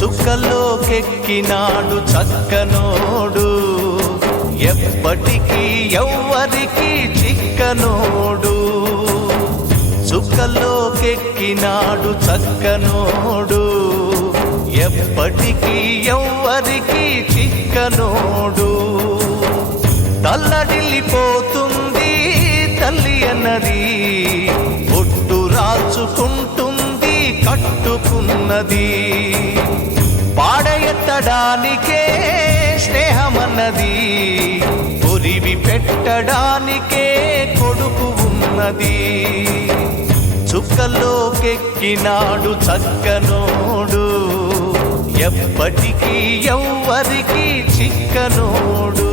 చుక్కలోకెక్కినాడు చక్కనోడు, ఎప్పటికీ ఎవ్వరికి చిక్కనోడు. చుక్కలోకెక్కినాడు చక్కనోడు, ఎప్పటికీ ఎవ్వరికి చిక్కనోడు. తల్లడిల్లిపోతుంది తల్లి అన్నది, ఒట్టు రాచుకుంటుంది కట్టుకున్నది. పాడెత్తడానికే స్నేహమన్నది, ఒరివి పెట్టడానికే కొడుకు ఉన్నది. చుక్కలోకెక్కినాడు చక్కనోడు, ఎప్పటికీ ఎవ్వరికి చిక్కనోడు.